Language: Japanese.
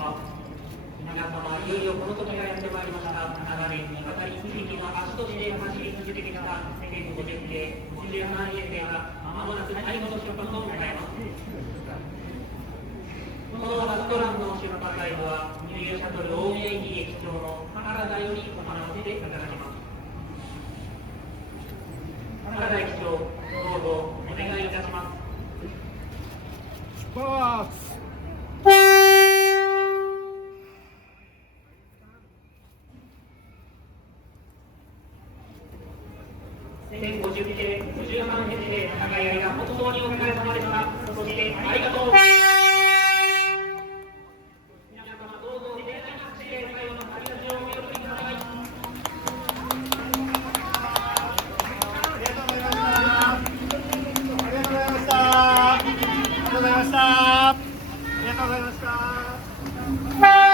皆様、いよいよこの時がやってまいりました。長年にわたり地域の足として走り続けてきた1550系53衛星がまもなく最後の出発を迎えます。このラストランの出発ライブはニューイヤーシャトル大宮駅駅長の原田より行わせていただきます。原田駅長、どうぞお願いいたします。1050系53編で長い間本当にお疲れ様でした。そしてありがとう。皆様どうぞ盛大な拍手で最後の旅立ちをお見送りください。ありがとうございました。ありがとうございました。ありがとうございました。ありがとうございました。